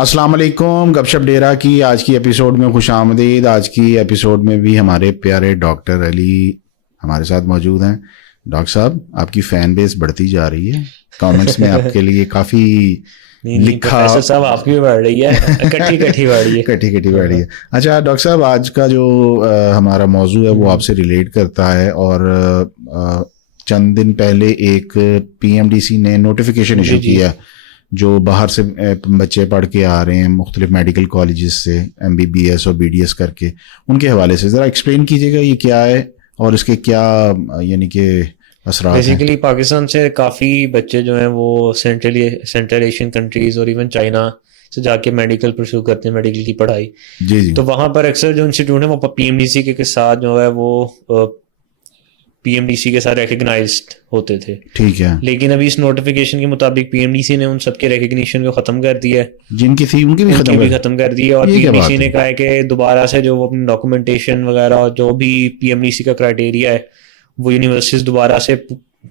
السلام علیکم. گپ شپ ڈیرا کی آج کی ایپیسوڈ میں خوش آمدید. آج کی ایپیسوڈ میں بھی ہمارے پیارے ڈاکٹر علی ہمارے ساتھ موجود ہیں. ڈاکٹر صاحب, آپ کی فین بیس بڑھتی جا رہی ہے. کامنٹس میں آپ کے لیے کافی لکھا. صاحب آپ کی بھی بڑھ رہی ہے, کٹھی بڑھ رہی ہے. اچھا ڈاکٹر صاحب, آج کا جو ہمارا موضوع ہے وہ آپ سے ریلیٹ کرتا ہے. اور چند دن پہلے ایک پی ایم ڈی سی نے نوٹیفیکیشن ایشو کیا جو باہر سے بچے پڑھ کے آ رہے ہیں مختلف میڈیکل کالجز سے, ایم بی بی ایس اور بی ڈی ایس کر کے, ان کے حوالے سے ذرا ایکسپلین کیجیے گا یہ کیا ہے اور اس کے کیا یعنی کہ اثرات ہیں. بیسیکلی پاکستان سے کافی بچے جو ہیں وہ سینٹرل ایشین کنٹریز اور ایون چائنا سے جا کے میڈیکل پرسو کرتے ہیں, میڈیکل کی پڑھائی. جی تو وہاں پر اکثر جو انسٹیٹیوٹ ہیں وہ پی ایم ڈی سی کے ساتھ جو ہے وہ پی ایم ڈی سی کے ساتھ ریکگنائزڈ ہوتے تھے. ٹھیک ہے. لیکن ابھی اس نوٹیفیکیشن کے مطابق پی ایم ڈی سی نے ان سب کے ریکگنیشن کو ختم کر دیا ہے. جن کی تھی ان کی بھی ختم کر دی ہے. اور پی ایم ڈی سی نے کہا ہے کہ دوبارہ سے جو وہ اپنی ڈاکومنٹیشن وغیرہ جو بھی پی ایم ڈی سی کا کرائٹیریا ہے وہ یونیورسٹیز دوبارہ سے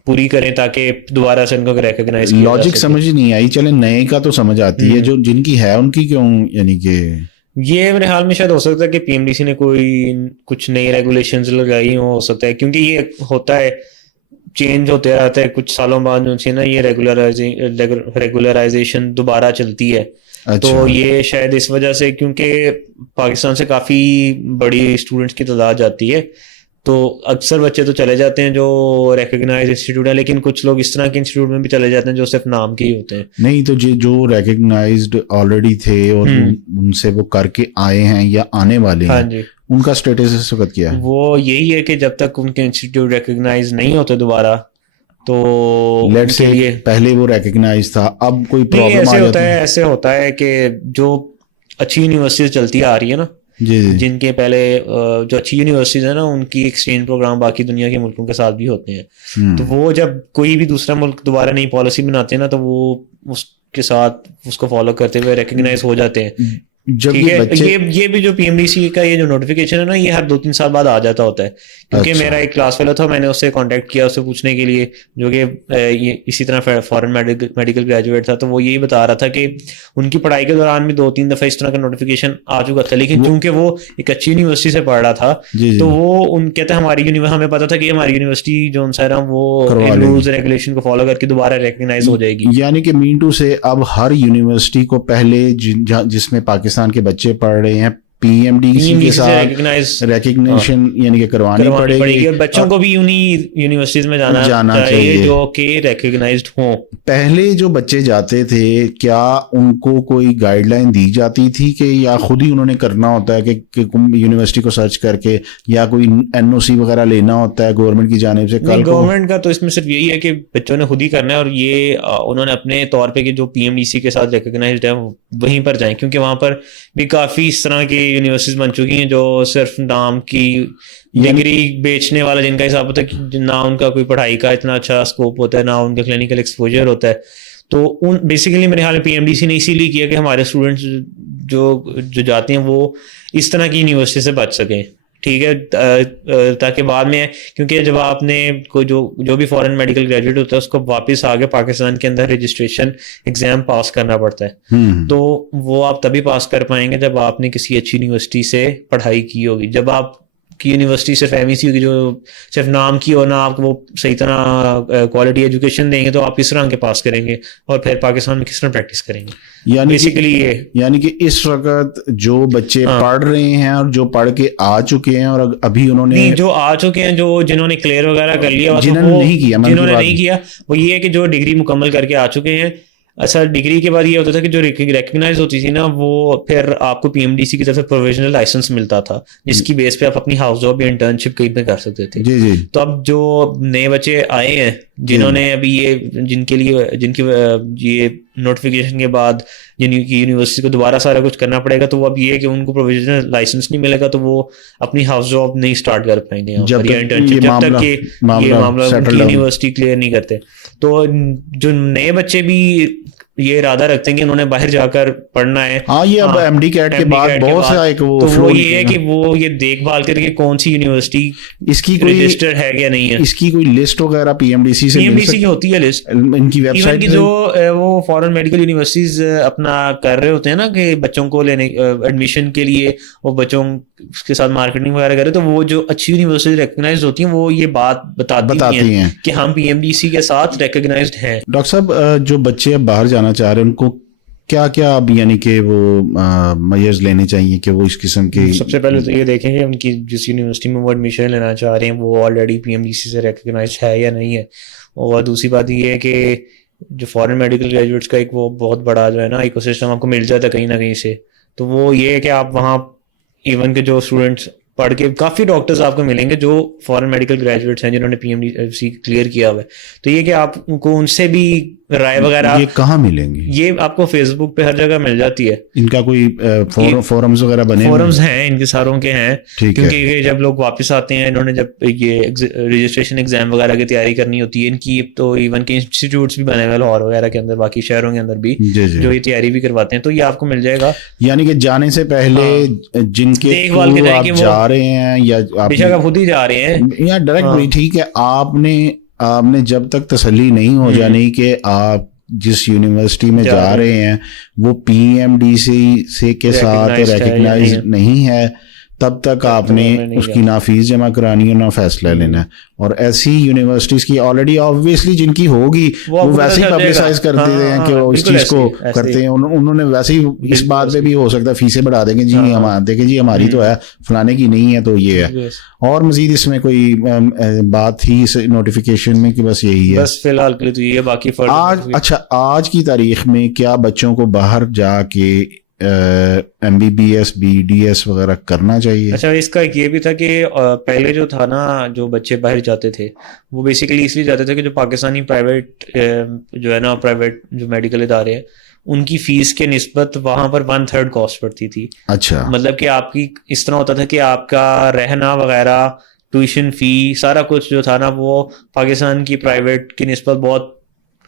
پوری کریں تاکہ دوبارہ سے ان کو ریکگنائز کیا. لاجک سمجھ نہیں آئی. چلے نئے کا تو سمجھ آتی ہے, جو جن کی ہے ان کی کیوں, یعنی کہ یہ میرے حال میں شاید ہو سکتا ہے کہ پی ایم ڈی سی نے کوئی کچھ نئی ریگولیشنز لگائی ہو سکتا ہے, کیونکہ یہ ہوتا ہے چینج ہوتے رہتا ہے کچھ سالوں بعد جو سی نا یہ ریگولرائزیشن دوبارہ چلتی ہے. تو یہ شاید اس وجہ سے کیونکہ پاکستان سے کافی بڑی اسٹوڈنٹس کی تعداد جاتی ہے تو اکثر بچے تو چلے جاتے ہیں جو ریکگنائز انسٹیٹیوٹ ہیں, لیکن کچھ لوگ اس طرح کے انسٹیٹیوٹ میں بھی چلے جاتے ہیں جو صرف نام کے ہی ہوتے ہیں. نہیں تو جو ریکگنائزڈ آلریڈی تھے اور ان سے وہ کر کے آئے ہیں یا آنے والے ہیں, ان کا اسٹیٹس اس وقت کیا ہے؟ وہ یہی ہے کہ جب تک ان کے انسٹیٹیوٹ ریکگنائز نہیں ہوتے دوبارہ تو لیٹ سے پہلے وہ ریکگنائز تھا, اب کوئی پرابلم آ جاتی ہے. ایسے ہوتا ہے کہ جو اچھی یونیورسٹیز چلتی آ رہی ہے نا, جن کے پہلے جو اچھی یونیورسٹیز ہیں نا ان کی ایکسچینج پروگرام باقی دنیا کے ملکوں کے ساتھ بھی ہوتے ہیں. تو وہ جب کوئی بھی دوسرا ملک دوبارہ نئی پالیسی بناتے ہیں نا تو وہ اس کے ساتھ اس کو فالو کرتے ہوئے ریکگنائز ہو جاتے ہیں. یہ بھی جو پی ایم ڈی سی کا یہ جو نوٹیفیکیشن ہے نا یہ ہر 2-3 سال بعد آ جاتا ہوتا ہے. کیونکہ میرا ایک کلاس فیلو تھا, میں نے اس سے کانٹیکٹ کیا اس سے پوچھنے کے لیے, جو کہ اسی طرح فارن میڈیکل گریجویٹ تھا. تو وہ یہی بتا رہا تھا کہ ان کی پڑھائی کے دوران بھی 2-3 دفعہ اس طرح کا نوٹیفیکیشن آ چکا تھا, لیکن چونکہ وہ ایک اچھی یونیورسٹی سے پڑھ رہا تھا تو وہ کہتے ہیں ہمیں پتا تھا کہ ہماری یونیورسٹی جو ہے نا وہ رولز ریگولیشن کو فالو کر کے دوبارہ ریکگنائز ہو جائے گی. یعنی کہ مینٹو سے اب ہر یونیورسٹی کو پہلے جس میں پاکستان کے بچے پڑھ رہے ہیں پی ایم ڈی سی کے ساتھ ریکگنیشن یعنی کہ کروانی پڑے گی, اور بچوں کو بھی یونیورسٹیز میں جانا چاہیے جو کہ ریکگنائزڈ ہوں. پہلے جو بچے جاتے تھے کیا ان کو کوئی گائیڈ لائن دی جاتی تھی کہ یا خود ہی انہوں نے کرنا ہوتا ہے کہ یونیورسٹی کو سرچ کر کے, یا کوئی این او سی وغیرہ لینا ہوتا ہے گورنمنٹ کی جانب سے؟ گورنمنٹ کا تو اس میں صرف یہی ہے کہ بچوں نے خود ہی کرنا ہے, اور یہ انہوں نے اپنے طور پہ کہ جو پی ایم ڈی سی کے ساتھ ریکگنائزڈ ہے وہیں پر جائیں, کیونکہ وہاں پر بھی کافی اس طرح کی یونیورسٹیز بن چکی ہیں جو صرف نام کی ڈگری بیچنے والا, جن کا حساب ہوتا ہے کہ نہ ان کا کوئی پڑھائی کا اتنا اچھا اسکوپ ہوتا ہے نہ ان کا کلینکل ایکسپوجر ہوتا ہے. تو بیسیکلی میرے خیال میں پی ایم ڈی سی نے اسی لیے کیا کہ ہمارے اسٹوڈنٹس جو جاتے ہیں وہ اس طرح کی یونیورسٹی سے بچ سکیں. ٹھیک ہے, تاکہ بعد میں, کیونکہ جب آپ نے کوئی جو بھی فارن میڈیکل گریجویٹ ہوتا ہے اس کو واپس آگے پاکستان کے اندر رجسٹریشن ایگزام پاس کرنا پڑتا ہے, تو وہ آپ تبھی پاس کر پائیں گے جب آپ نے کسی اچھی یونیورسٹی سے پڑھائی کی ہوگی. جب آپ کی یونیورسٹی صرف ایمی سی ہوگی جو صرف نام کی اور نہ آپ وہ صحیح طرح کوالٹی ایجوکیشن دیں گے تو آپ کس طرح کے پاس کریں گے اور پھر پاکستان میں کس طرح پریکٹس کریں گے. یعنی کہ اس وقت جو بچے پڑھ رہے ہیں اور جو پڑھ کے آ چکے ہیں اور ابھی انہوں نے جو آ چکے ہیں جنہوں نے کلیئر وغیرہ کر لیا, جنہوں نے نہیں کیا وہ یہ ہے کہ جو ڈگری مکمل کر کے آ چکے ہیں. اچھا, ڈگری کے بعد یہ ہوتا تھا کہ جو ریکگنائز ہوتی تھی نا وہ پھر آپ کو پی ایم ڈی سی کی طرف سے پروویژنل لائسنس ملتا تھا جس کی بیس پہ آپ اپنی ہاؤس جاب یا انٹرنشپ کہیں پہ کر سکتے تھے. تو اب جو نئے بچے آئے ہیں جنہوں نے ابھی جن کی یہ نوٹیفیکیشن کے بعد جن کی یونیورسٹی کو دوبارہ سارا کچھ کرنا پڑے گا, تو وہ اب یہ ہے کہ ان کو پروویژنل لائسنس نہیں ملے گا تو وہ اپنی ہاؤس جاب نہیں اسٹارٹ کر پائیں گے جب تک کہ یہ معاملہ یونیورسٹی کلیئر نہیں کرتے. تو جو نئے بچے بھی یہ ارادہ رکھتے ہیں کہ انہوں نے باہر جا کر پڑھنا ہے. ہاں یہ اب ایم ڈی کیٹ کے بعد بہت سا ایک وہ تو وہ یہ ہے کہ وہ یہ دیکھ بھال کرے کہ کون سی یونیورسٹی اس کی کوئی رجسٹر ہے یا نہیں ہے. اس کی کوئی لسٹ وغیرہ پی ایم ڈی سی سے کی ہوتی ہے لسٹ ان کی ویب سائٹ کی, جو وہ فارن میڈیکل یونیورسٹیز اپنا کر رہے ہوتے ہیں نا کہ بچوں کو لینے ایڈمیشن کے لیے وہ بچوں کے ساتھ مارکیٹنگ وغیرہ کرے, تو وہ جو اچھی یونیورسٹیز ریکگنائز ہوتی ہیں وہ یہ بات بتاتی ہیں کہ ہم پی ایم ڈی سی کے ساتھ ریکگنائزڈ ہیں. ڈاکٹر صاحب جو بچے اب باہر جانا چاہ رہے ہیں ان کو کیا کیا اب یعنی کہ وہ میجرز لینے چاہیے کہ وہ اس قسم کے؟ سب سے پہلے تو یہ دیکھیں کہ ان کی جس یونیورسٹی میں وہ ایڈمیشن لینا چاہ رہے ہیں وہ already P M D C سے ریکگنائزڈ ہے یا نہیں ہے. اور دوسری بات یہ ہے کہ جو فارن میڈیکل گریجویٹس کا ایک وہ بہت بڑا جو ہے نا ایکو سسٹم آپ کو مل جاتا ہے کہیں نہ کہیں سے, تو وہ یہ ہے کہ آپ وہاں ایون کہ جو اسٹوڈنٹس پڑھ کے کافی ڈاکٹرز آپ کو ملیں گے جو فارن میڈیکل گریجویٹس ہیں جنہوں نے P M D C clear کیا ہوا ہے, تو یہ کہ آپ کو ان سے بھی رائے وغیرہ. یہ کہاں ملیں گے؟ یہ آپ کو فیس بک پہ ہر جگہ مل جاتی ہے. ان کا کوئی فورمز وغیرہ بنے؟ فورمز ہیں ان کے ساروں کے ہیں, کیونکہ جب لوگ واپس آتے ہیں انہوں نے جب یہ رجسٹریشن ایگزام وغیرہ کی تیاری کرنی ہوتی ہے ان کی, تو ایون کہ انسٹیٹیوٹس بھی بنے ہوئے لاہور وغیرہ کے اندر, باقی شہروں کے اندر بھی جو یہ تیاری بھی کرواتے ہیں, تو یہ آپ کو مل جائے گا. یعنی کہ جانے سے پہلے جن کے دیکھ بھال کے جائیں کہ وہ جا رہے ہیں یا بے شک آپ خود ہی جا رہے ہیں یا ڈائریکٹ, ٹھیک ہے, آپ نے جب تک تسلی نہیں ہو جانی کہ آپ جس یونیورسٹی میں جا رہے ہیں وہ پی ایم ڈی سی کے ساتھ ریکگنائز نہیں ہے, تب تک آپ نے اس کی نہ فیس جمع کرانی ہے نہ فیصلہ لینا ہے. اور ایسی یونیورسٹیز کی آلریڈی آبویسلی جن کی ہوگی وہ ویسے ہی پبلسائز کر دیتے ہیں کہ وہ اس چیز کو کرتے ہیں. انہوں نے ویسے ہی اس بات پہ بھی ہو سکتا ہے فیسیں بڑھا دیں گے, جی ہم دیکھیں جی ہماری تو ہے فلانے کی نہیں ہے, تو یہ ہے. اور مزید اس میں کوئی بات تھی اس نوٹیفیکیشن میں کہ بس یہی ہے؟ بس فی الحال کے لیے تو یہ, باقی اچھا آج کی تاریخ میں کیا بچوں کو باہر جا کے M B B S B D S وغیرہ کرنا چاہیے؟ اچھا اس کا یہ بھی تھا کہ پہلے جو تھا نا جو بچے باہر جاتے تھے وہ بیسیکلی اس لیے جاتے تھے کہ جو پاکستانی پرائیویٹ جو ہے نا پرائیویٹ جو میڈیکل ادارے ہیں ان کی فیس کے نسبت وہاں پر 1/3 کاسٹ پڑتی تھی. اچھا مطلب کہ آپ کی اس طرح ہوتا تھا کہ آپ کا رہنا وغیرہ ٹیوشن فی سارا کچھ جو تھا نا وہ پاکستان کی پرائیویٹ کی نسبت بہت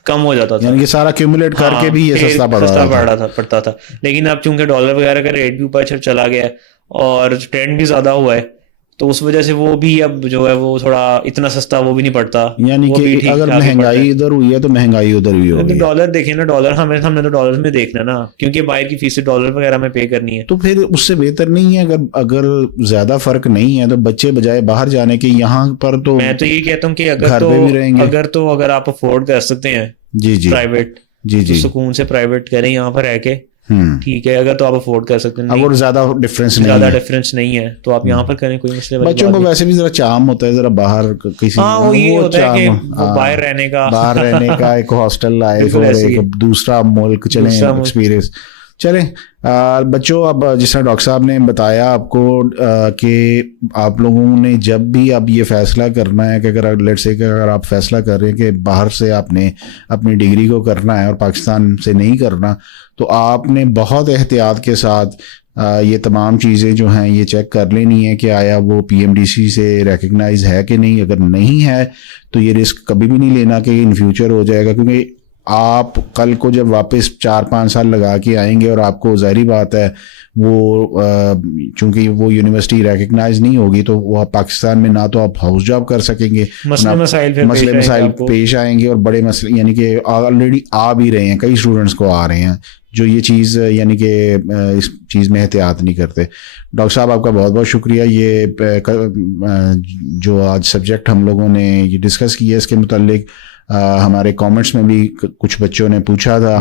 کم ہو جاتا تھا, یعنی کہ سارا کیومولیٹ کر کے بھی یہ سستا پڑتا تھا. لیکن اب چونکہ ڈالر وغیرہ کا ریٹ بھی اوپر چلا گیا ہے اور ٹرینڈ بھی زیادہ ہوا ہے, تو اس وجہ سے وہ بھی اب جو ہے وہ تھوڑا اتنا سستا وہ بھی نہیں پڑتا. یعنی کہ اگر مہنگائی ادھر ہوئی ہے تو مہنگائی ادھر بھی ہوگی. ڈالر دیکھیں نا, ڈالر ہم نے تو ڈالر میں دیکھنا نا, کیونکہ باہر کی فیس ڈالر وغیرہ میں پے کرنی ہے. تو پھر اس سے بہتر نہیں ہے اگر زیادہ فرق نہیں ہے تو بچے بجائے باہر جانے کے یہاں پر, تو میں تو یہ کہتا ہوں کہ اگر آپ افورڈ کر سکتے ہیں جی پرائیویٹ, جی سکون سے پرائیویٹ کریں یہاں پر رہ کے, ٹھیک ہے. اگر تو آپ افورڈ کر سکتے ہیں, اگر زیادہ ڈفرینس نہیں ہے تو آپ یہاں پر کریں, کوئی مسئلہ. بچوں کو ویسے بھی ذرا چام ہوتا ہے ذرا باہر کسی, وہ یہ ہوتا ہے کہ باہر رہنے کا ایک ہاسٹل لائف اور ایک دوسرا ملک چلیں ایکسپیرینس. چلیں بچوں, اب جس طرح ڈاکٹر صاحب نے بتایا آپ کو کہ آپ لوگوں نے جب بھی اب یہ فیصلہ کرنا ہے کہ اگر آپ فیصلہ کر رہے ہیں کہ باہر سے آپ نے اپنی ڈگری کو کرنا ہے اور پاکستان سے نہیں کرنا, تو آپ نے بہت احتیاط کے ساتھ یہ تمام چیزیں جو ہیں یہ چیک کر لینی ہے کہ آیا وہ پی ایم ڈی سی سے ریکگنائز ہے کہ نہیں. اگر نہیں ہے تو یہ رسک کبھی بھی نہیں لینا کہ ان فیوچر ہو جائے گا, کیونکہ آپ کل کو جب واپس 4-5 سال لگا کے آئیں گے اور آپ کو ظاہری بات ہے وہ چونکہ وہ یونیورسٹی ریکگنائز نہیں ہوگی تو وہ پاکستان میں نہ تو آپ ہاؤس جاب کر سکیں گے, مسئلے مسائل پیش آئیں گے, اور بڑے مسئلے یعنی کہ آلریڈی آ بھی رہے ہیں, کئی اسٹوڈنٹس کو آ رہے ہیں جو یہ چیز یعنی کہ اس چیز میں احتیاط نہیں کرتے. ڈاکٹر صاحب آپ کا بہت بہت شکریہ. یہ جو آج سبجیکٹ ہم لوگوں نے یہ ڈسکس کیا ہے اس کے متعلق ہمارے کامنٹس میں بھی کچھ بچوں نے پوچھا تھا,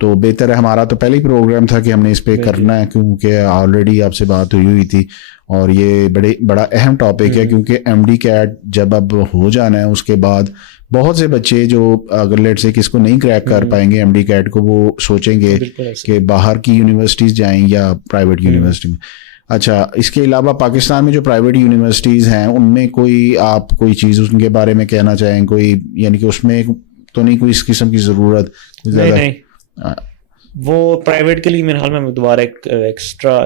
تو بہتر ہے, ہمارا تو پہلے ہی پروگرام تھا کہ ہم نے اس پہ کرنا ہے کیونکہ آلریڈی آپ سے بات ہوئی تھی, اور یہ بڑا اہم ٹاپک ہے کیونکہ ایم ڈی کیٹ جب اب ہو جانا ہے اس کے بعد بہت سے بچے جو اگر لیٹ سے کس کو نہیں کریک کر پائیں گے ایم ڈی کیٹ کو, وہ سوچیں گے کہ باہر کی یونیورسٹیز جائیں یا پرائیویٹ یونیورسٹی میں. اچھا اس کے علاوہ پاکستان میں جو پرائیویٹ یونیورسٹیز ہیں ان میں آپ کوئی چیز ان کے بارے میں کہنا چاہیں, کوئی یعنی کہ اس میں تو نہیں کوئی اس قسم کی ضرورت زیادہ؟ وہ پرائیویٹ کے لیے میرے خیال میں دوبارہ ایک ایکسٹرا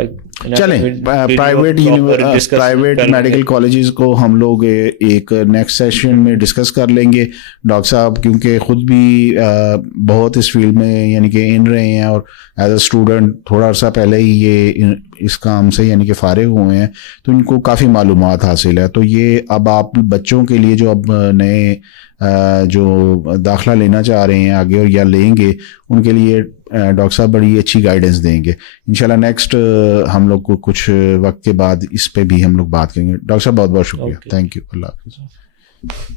چلیں پرائیویٹ میڈیکل کالجز کو ہم لوگ ایک نیکسٹ سیشن میں ڈسکس کر لیں گے ڈاکٹر صاحب، کیونکہ خود بھی بہت اس فیلڈ میں یعنی کہ ان رہے ہیں، اور ایز اے اسٹوڈنٹ تھوڑا عرصہ پہلے ہی یہ اس کام سے یعنی کہ فارغ ہوئے ہیں، تو ان کو کافی معلومات حاصل ہے. تو یہ اب آپ بچوں کے لیے جو اب نئے جو داخلہ لینا چاہ رہے ہیں آگے اور یا لیں گے، ان کے لیے ڈاکٹر صاحب بڑی اچھی گائیڈنس دیں گے انشاءاللہ. نیکسٹ ہم لوگ کو کچھ وقت کے بعد اس پہ بھی ہم لوگ بات کریں گے. ڈاکٹر صاحب بہت بہت شکریہ. Thank you. اللہ حافظ.